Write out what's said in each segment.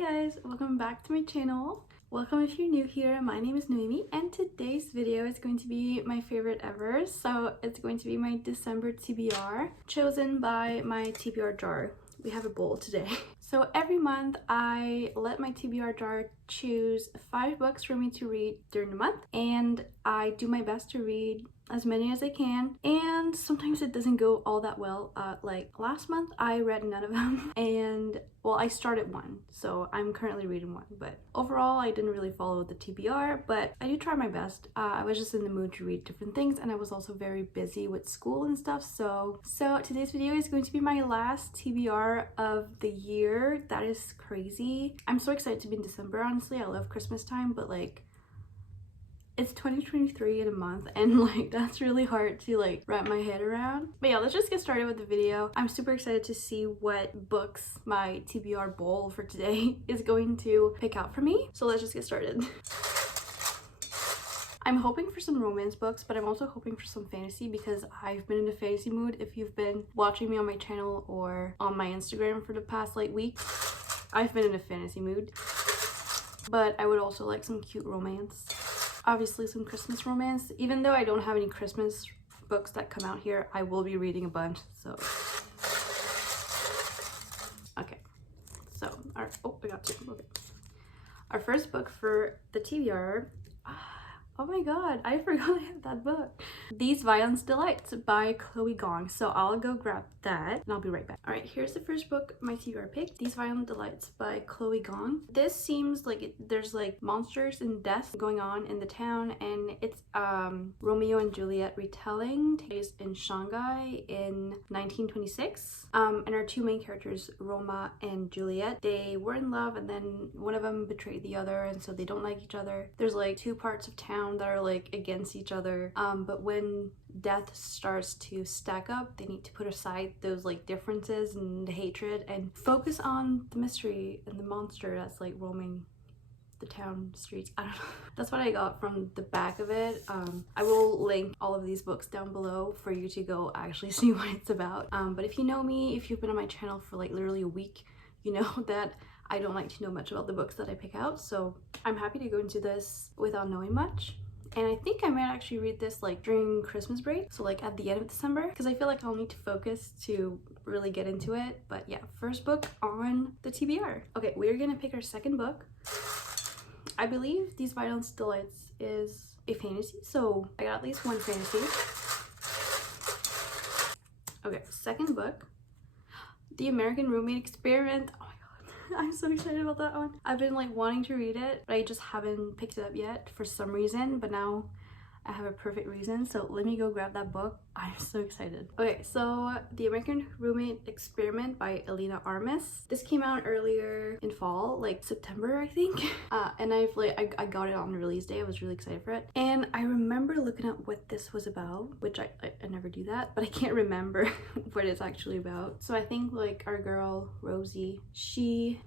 Hi guys, welcome back to my channel. Welcome if you're new here. My name is Noemi and today's video is going to be my favorite ever. So it's going to be my December TBR chosen by my TBR jar. We have a bowl today. So every month I let my TBR jar choose 5 books for me to read during the month, and I do my best to read as many as I can, and sometimes it doesn't go all that well. Like last month I read none of them, and well, I started one, so I'm currently reading one, but overall I didn't really follow the TBR, but I do try my best. I was just in the mood to read different things, and I was also very busy with school and stuff, so today's video is going to be my last TBR of the year. That is crazy. I'm so excited to be in December. Honestly, I love Christmas time, but like it's 2023 in a month, and like that's really hard to like wrap my head around. But yeah, let's just get started with the video. I'm super excited to see what books my TBR bowl for today is going to pick out for me. So let's just get started. I'm hoping for some romance books, but I'm also hoping for some fantasy because I've been in a fantasy mood. If you've been watching me on my channel or on my Instagram for the past like week, I've been in a fantasy mood. But I would also like some cute romance. Obviously some Christmas romance. Even though I don't have any Christmas books that come out here, I will be reading a bunch, so. Okay, so, oh, I got 2, okay. Our first book for the TBR, oh my god, I forgot I have that book. These Violence Delights by Chloe Gong. So I'll go grab that and I'll be right back. All right, here's the first book my TBR picked. These Violent Delights by Chloe Gong. This seems like there's like monsters and death going on in the town, and it's Romeo and Juliet retelling, takes in Shanghai in 1926. And our 2 main characters, Roma and Juliet, they were in love and then one of them betrayed the other, and so they don't like each other. There's like 2 parts of town that are like against each other, but when death starts to stack up, they need to put aside those like differences and hatred and focus on the mystery and the monster that's like roaming the town streets. I don't know. That's what I got from the back of it. I will link all of these books down below for you to go actually see what it's about. But if you know me, if you've been on my channel for like literally a week, you know that I don't like to know much about the books that I pick out, so I'm happy to go into this without knowing much. And I think I might actually read this like during Christmas break, so like at the end of December, because I feel like I'll need to focus to really get into it. But yeah, first book on the TBR. Okay, we're gonna pick our second book. I believe These Violence Delights is a fantasy, so I got at least one fantasy. Okay, second book, The American Roommate Experiment. Oh my god, I'm so excited about that one. I've been like wanting to read it, but I just haven't picked it up yet for some reason, but now I have a perfect reason, so let me go grab that book. I'm so excited. Okay, so The American Roommate Experiment by Elena Armas. This came out earlier in fall, like September, I think. And I got it on release day. I was really excited for it. And I remember looking up what this was about, which I never do that, but I can't remember what it's actually about. So I think like our girl, Rosie, she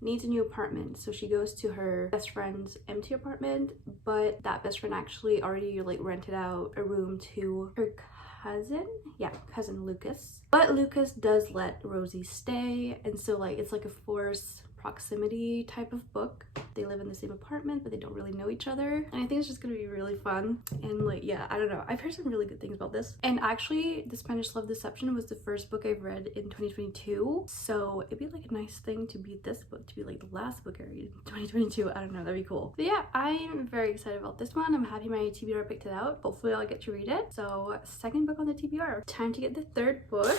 needs a new apartment, so she goes to her best friend's empty apartment, but that best friend actually already like rented out a room to her cousin Lucas. But Lucas does let Rosie stay, and so like it's like a forced proximity type of book. They live in the same apartment, but they don't really know each other, and I think it's just gonna be really fun. And like, yeah, I don't know, I've heard some really good things about this. And actually, The Spanish Love Deception was the first book I've read in 2022, so it'd be like a nice thing to be this book, to be like the last book I read in 2022. I don't know, that'd be cool. But yeah, I'm very excited about this one. I'm happy my TBR picked it out. Hopefully I'll get to read it. So second book on the TBR. Time to get the third book.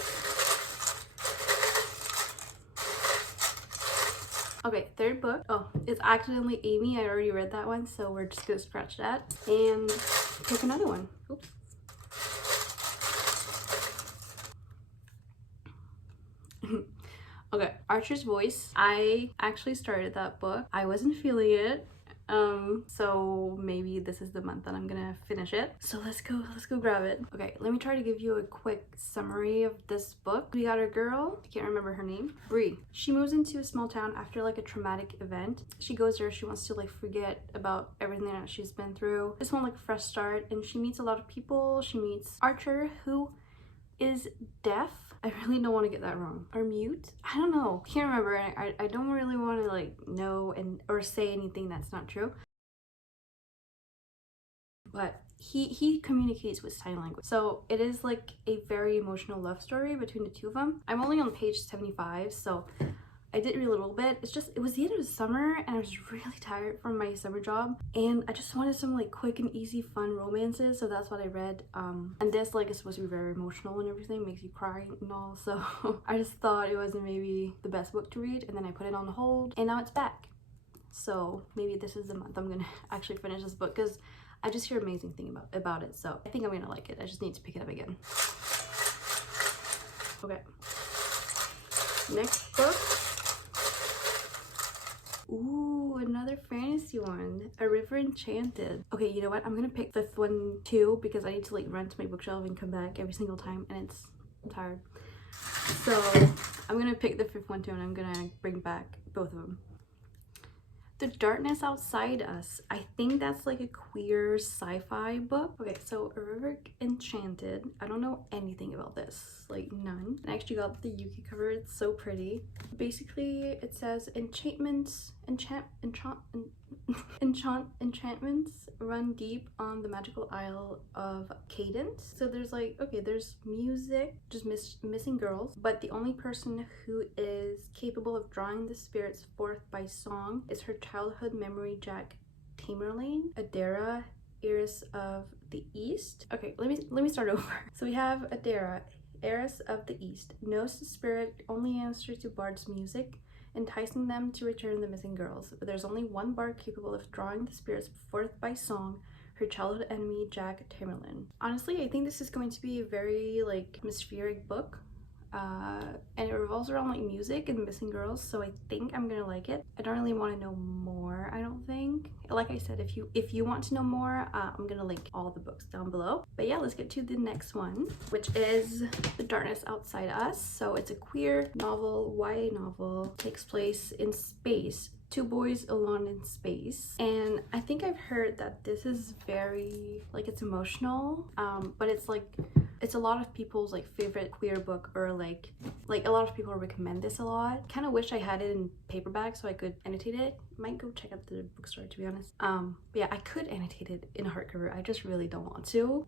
Okay, third book. Oh, it's Accidentally Amy. I already read that one, so we're just gonna scratch that and pick another one. Oops. Okay, Archer's Voice. I actually started that book. I wasn't feeling it. So maybe this is the month that I'm gonna finish it. So let's go grab it. Okay, let me try to give you a quick summary of this book. We got our girl, I can't remember her name, Bree. She moves into a small town after like a traumatic event. She goes there, she wants to like forget about everything that she's been through. Just want like a fresh start, and she meets a lot of people. She meets Archer, who is deaf. I really don't want to get that wrong. Or mute? I don't know. Can't remember. I don't really want to like know or say anything that's not true. But he communicates with sign language. So it is like a very emotional love story between the two of them. I'm only on page 75, so I did read a little bit. It was the end of the summer and I was really tired from my summer job and I just wanted some like quick and easy fun romances, so that's what I read. And this like is supposed to be very emotional and everything, makes you cry and all, so I just thought it wasn't maybe the best book to read, and then I put it on hold and now it's back. So maybe this is the month I'm gonna actually finish this book because I just hear amazing things about it, so I think I'm gonna like it. I just need to pick it up again. Okay, next book. Ooh, another fantasy one, A River Enchanted. Okay, you know what? I'm gonna pick the fifth one too because I need to like run to my bookshelf and come back every single time, and I'm tired. So I'm gonna pick the fifth one too, and I'm gonna bring back both of them. The Darkness Outside Us. I think that's like a queer sci-fi book. Okay, so A River Enchanted. I don't know anything about this, like none. I actually got the Yuki cover. It's so pretty. Basically, it says enchantments run deep on the magical isle of Cadence. So there's like, okay, there's music, just missing girls, but the only person who is capable of drawing the spirits forth by song is her childhood memory Jack Tamerlane, Adara, heiress of the East. Okay, let me start over. So we have Adara, heiress of the East, knows the spirit only answers to Bard's music, enticing them to return the missing girls. But there's only one bard capable of drawing the spirits forth by song, her childhood enemy Jack Tamerlane. Honestly, I think this is going to be a very like atmospheric book. And it revolves around like music and missing girls, so I think I'm gonna like it. I don't really want to know more, I don't think. Like I said, if you want to know more, I'm gonna link all the books down below. But yeah, let's get to the next one, which is The Darkness Outside Us. So it's a queer novel, YA novel, takes place in space. Two boys alone in space, and I think I've heard that this is very like, it's emotional, but it's like, it's a lot of people's like favorite queer book, or like a lot of people recommend this a lot. Kind of wish I had it in paperback so I could annotate it. Might go check out the bookstore, to be honest. But yeah, I could annotate it in a hardcover. I just really don't want to.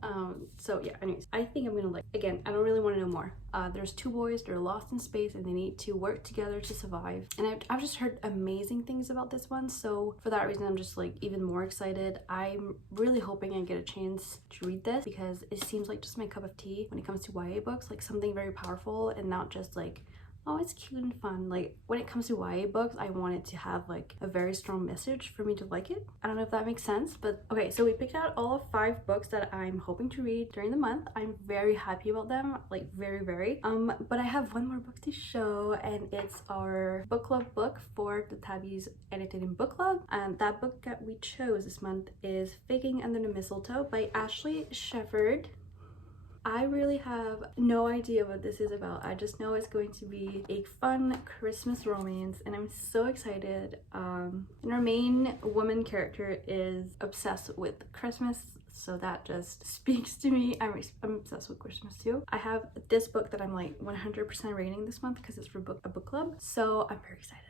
So yeah, anyways, I think I'm gonna like, again, I don't really want to know more. There's two boys, they're lost in space and they need to work together to survive. And I've just heard amazing things about this one, so for that reason I'm just like even more excited. I'm really hoping I get a chance to read this because it seems like just my cup of tea when it comes to YA books, like something very powerful and not just like, oh, it's cute and fun. Like when it comes to YA books, I want it to have like a very strong message for me to like it. I don't know if that makes sense, but okay, so we picked out all of 5 books that I'm hoping to read during the month. I'm very happy about them, like very. But I have one more book to show, and it's our book club book for the Tabby's Annotating Book Club. And that book that we chose this month is Faking Under the Mistletoe by Ashley Shepherd. I really have no idea what this is about. I just know it's going to be a fun Christmas romance and I'm so excited. And our main woman character is obsessed with Christmas, so that just speaks to me. I'm obsessed with Christmas too. I have this book that I'm like 100% rating this month because it's for a book club, so I'm very excited.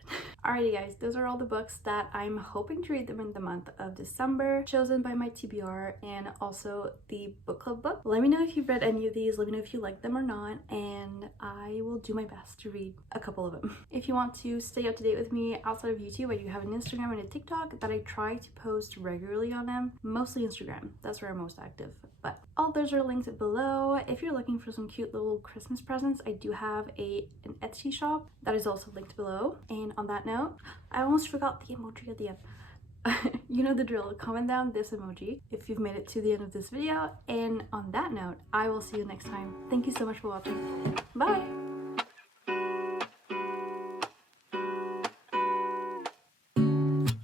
Alrighty guys, those are all the books that I'm hoping to read them in the month of December, chosen by my TBR and also the book club book. Let me know if you've read any of these, let me know if you like them or not, and I will do my best to read a couple of them. If you want to stay up to date with me outside of YouTube, I do have an Instagram and a TikTok that I try to post regularly on them, mostly Instagram. That's where I'm most active, but all those are linked below. If you're looking for some cute little Christmas presents, I do have an Etsy shop that is also linked below. And on that note, I almost forgot the emoji at the end. You know the drill, comment down this emoji if you've made it to the end of this video, and on that note, I will see you next time. Thank you so much for watching. Bye!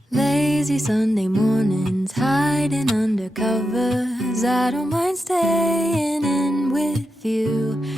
Lazy Sunday mornings, hiding under covers. I don't mind staying in with you.